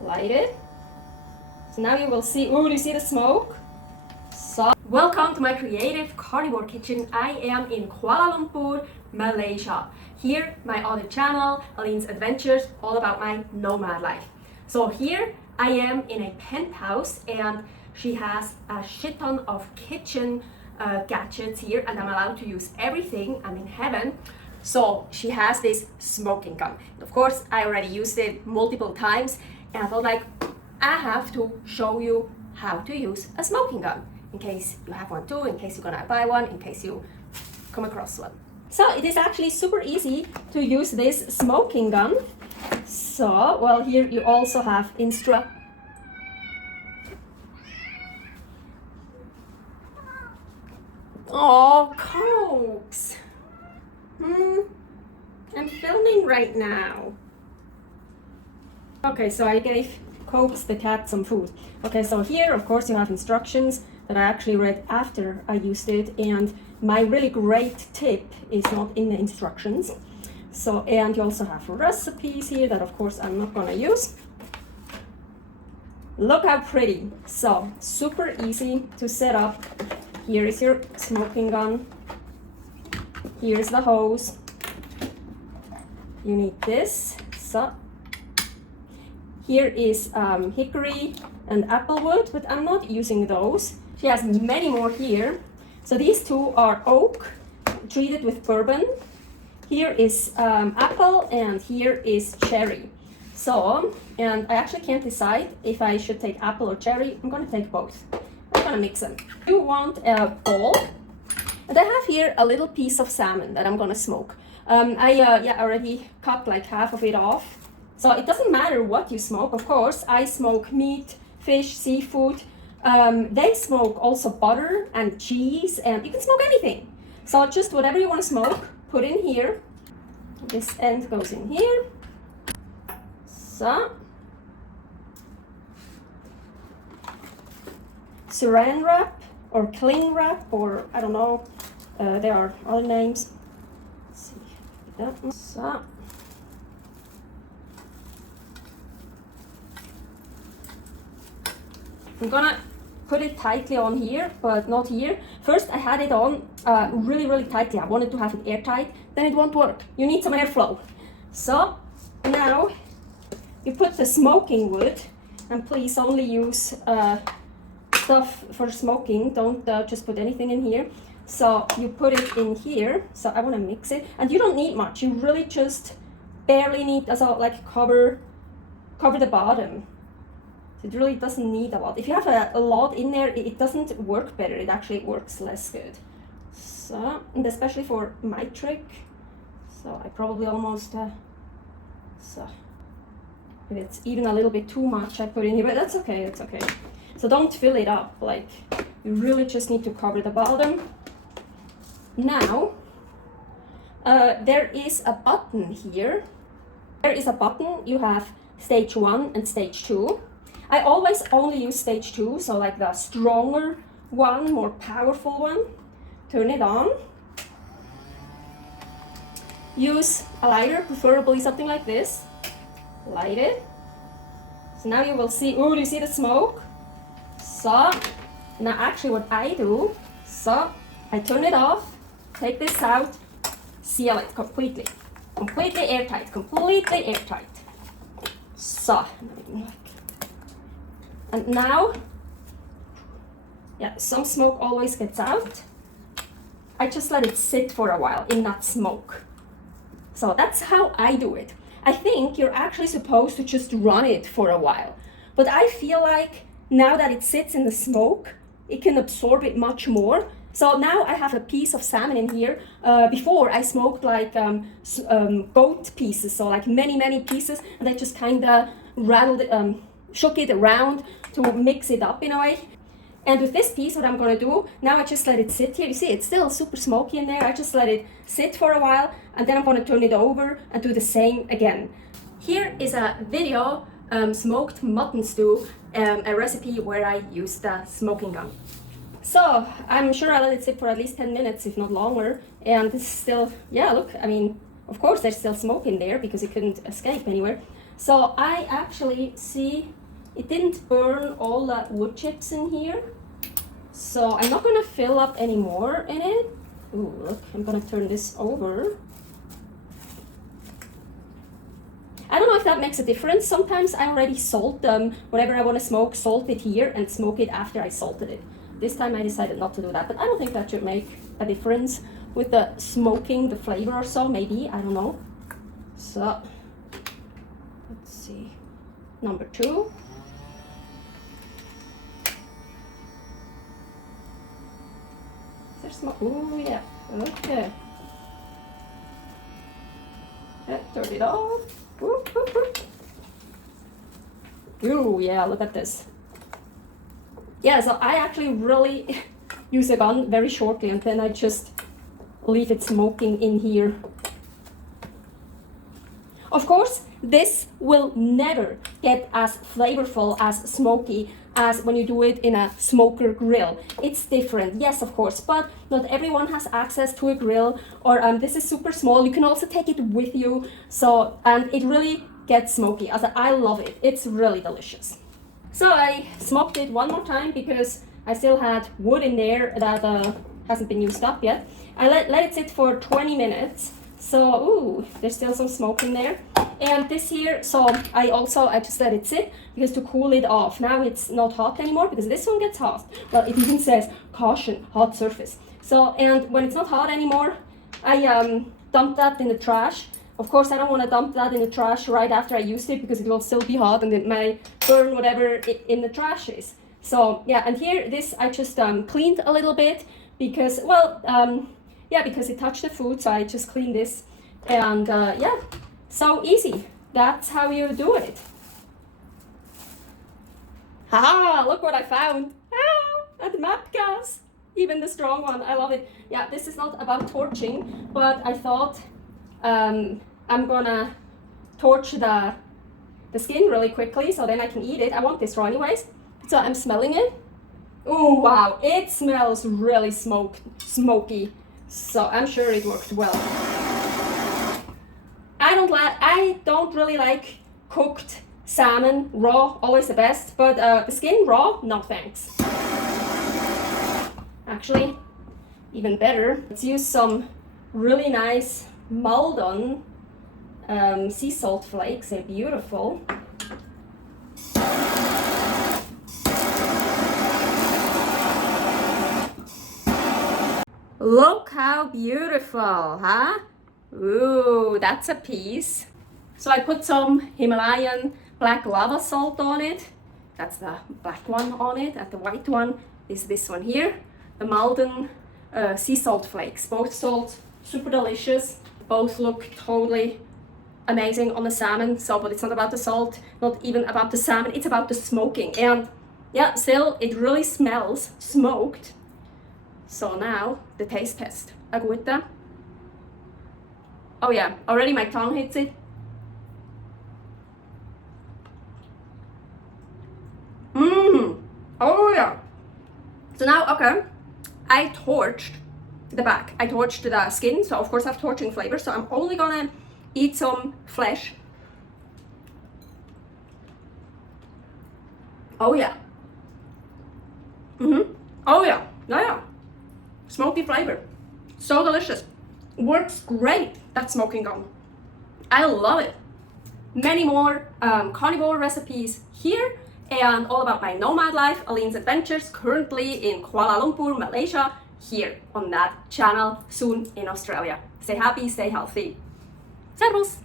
light it. So now you will see, oh, do you see the smoke? So, welcome to my creative carnivore kitchen. I am in Kuala Lumpur, Malaysia. Here, my other channel, Aline's Adventures, all about my nomad life. So here, I am in a penthouse and she has a shit ton of kitchen gadgets here and I'm allowed to use everything. I'm in heaven. So she has this smoking gun. Of course, I already used it multiple times and I felt like I have to show you how to use a smoking gun in case you have one too, in case you're gonna buy one, in case you come across one. So it is actually super easy to use this smoking gun. So, well, here you also have Oh, Cokes! I'm filming right now. Okay, so I gave Cokes the cat some food. Okay, so here, of course, you have instructions that I actually read after I used it, and my really great tip is not in the instructions. So, and you also have recipes here that, of course, I'm not gonna use. Look how pretty. So, super easy to set up. Here is your smoking gun. Here's the hose. You need this. So, here is hickory and applewood, but I'm not using those. She has many more here. So these two are oak, treated with bourbon. Here is apple and here is cherry. So, and I actually can't decide if I should take apple or cherry. I'm gonna take both. I'm gonna mix them. You want a bowl. And I have here a little piece of salmon that I'm gonna smoke. I already cut like half of it off. So it doesn't matter what you smoke, of course. I smoke meat, fish, seafood. They smoke also butter and cheese, and you can smoke anything. So just whatever you want to smoke, put in here. This end goes in here. So. Saran wrap or cling wrap, or I don't know, there are other names. Let's see. That one. So. I'm gonna put it tightly on here, but not here. First, I had it on really tightly. I wanted to have it airtight, then it won't work. You need some airflow. So now you put the smoking wood, and please only use stuff for smoking. Don't just put anything in here. So you put it in here. So I want to mix it, and you don't need much. You really just barely need, like cover the bottom. It really doesn't need a lot. If you have a lot in there, it doesn't work better. It actually works less good. So, and especially for my trick. So I probably almost, so if it's even a little bit too much, I put in here, but that's okay, it's okay. So don't fill it up, like you really just need to cover the bottom. Now, there is a button here. There is a button. You have stage 1 and stage 2. I always only use stage 2, so like the stronger one, more powerful one. Turn it on. Use a lighter, preferably something like this. Light it. So now you will see, oh, do you see the smoke? So, now actually what I do, so I turn it off, take this out, seal it completely. Completely airtight, completely airtight. So, and now, yeah, some smoke always gets out. I just let it sit for a while in that smoke. So that's how I do it. I think you're actually supposed to just run it for a while. But I feel like now that it sits in the smoke, it can absorb it much more. So now I have a piece of salmon in here. Before I smoked like goat pieces, so like many pieces, and I just kind of rattled it, shook it around to mix it up in a way. And with this piece, what I'm gonna do, now I just let it sit here. You see, it's still super smoky in there. I just let it sit for a while, and then I'm gonna turn it over and do the same again. Here is a video, smoked mutton stew, a recipe where I use the smoking gun. So, I'm sure I let it sit for at least 10 minutes, if not longer. And this is still, yeah, look, I mean, of course there's still smoke in there because it couldn't escape anywhere. So I actually see it didn't burn all the wood chips in here. So I'm not gonna fill up any more in it. Ooh, look, I'm gonna turn this over. I don't know if that makes a difference. Sometimes I already salt whatever I want to smoke, salt it here and smoke it after I salted it. This time I decided not to do that, but I don't think that should make a difference with the smoking, the flavor or so, maybe, I don't know. So, let's see, number 2. Is there smoke? Ooh, yeah, okay. Turn it off. Whoop, whoop, whoop. Ooh, yeah, look at this. Yeah, so I actually really use a gun very shortly and then I just leave it smoking in here. Of course, this will never get as flavorful, as smoky as when you do it in a smoker grill. It's different, yes, of course, but not everyone has access to a grill, or this is super small. You can also take it with you, so, and it really gets smoky. I love it. It's really delicious. So I smoked it one more time because I still had wood in there that hasn't been used up yet. I let it sit for 20 minutes. So, ooh, there's still some smoke in there. And this here, so I just let it sit because to cool it off. Now it's not hot anymore because this one gets hot. Well, it even says caution, hot surface. So, and when it's not hot anymore, I dump that in the trash. Of course, I don't want to dump that in the trash right after I used it because it will still be hot and it may burn whatever in the trash is. So, yeah, and here, this I just cleaned a little bit because, well, yeah, because it touched the food, so I just cleaned this. And yeah, so easy. That's how you do it. Haha, look what I found. Ah, a map gas. Even the strong one, I love it. Yeah, this is not about torching, but I thought I'm gonna torch the skin really quickly so then I can eat it. I want this raw anyways. So I'm smelling it. Oh wow, it smells really smoky. So I'm sure it worked well. I don't really like cooked salmon raw, always the best, but the skin raw, no thanks. Actually, even better, let's use some really nice Maldon sea salt flakes. They're beautiful. Look how beautiful, huh? Ooh, that's a piece. So I put some Himalayan black lava salt on it. That's the black one on it, and the white one is this one here. The Maldon sea salt flakes. Both salts, super delicious. Both look totally amazing on the salmon. So, but it's not about the salt, not even about the salmon, it's about the smoking. And yeah, still, it really smells smoked. So now, the taste test. Agüita. Oh yeah, already my tongue hits it. Oh yeah. So now, okay, I torched the back. I torched the skin, so of course I have torching flavor. So I'm only gonna eat some flesh. Oh yeah. Oh yeah. Yeah. Smoky flavor. So delicious. Works great, that smoking gun. I love it. Many more carnivore recipes here and all about my nomad life, Aline's adventures, currently in Kuala Lumpur, Malaysia, here on that channel, soon in Australia. Stay happy, stay healthy. Servus!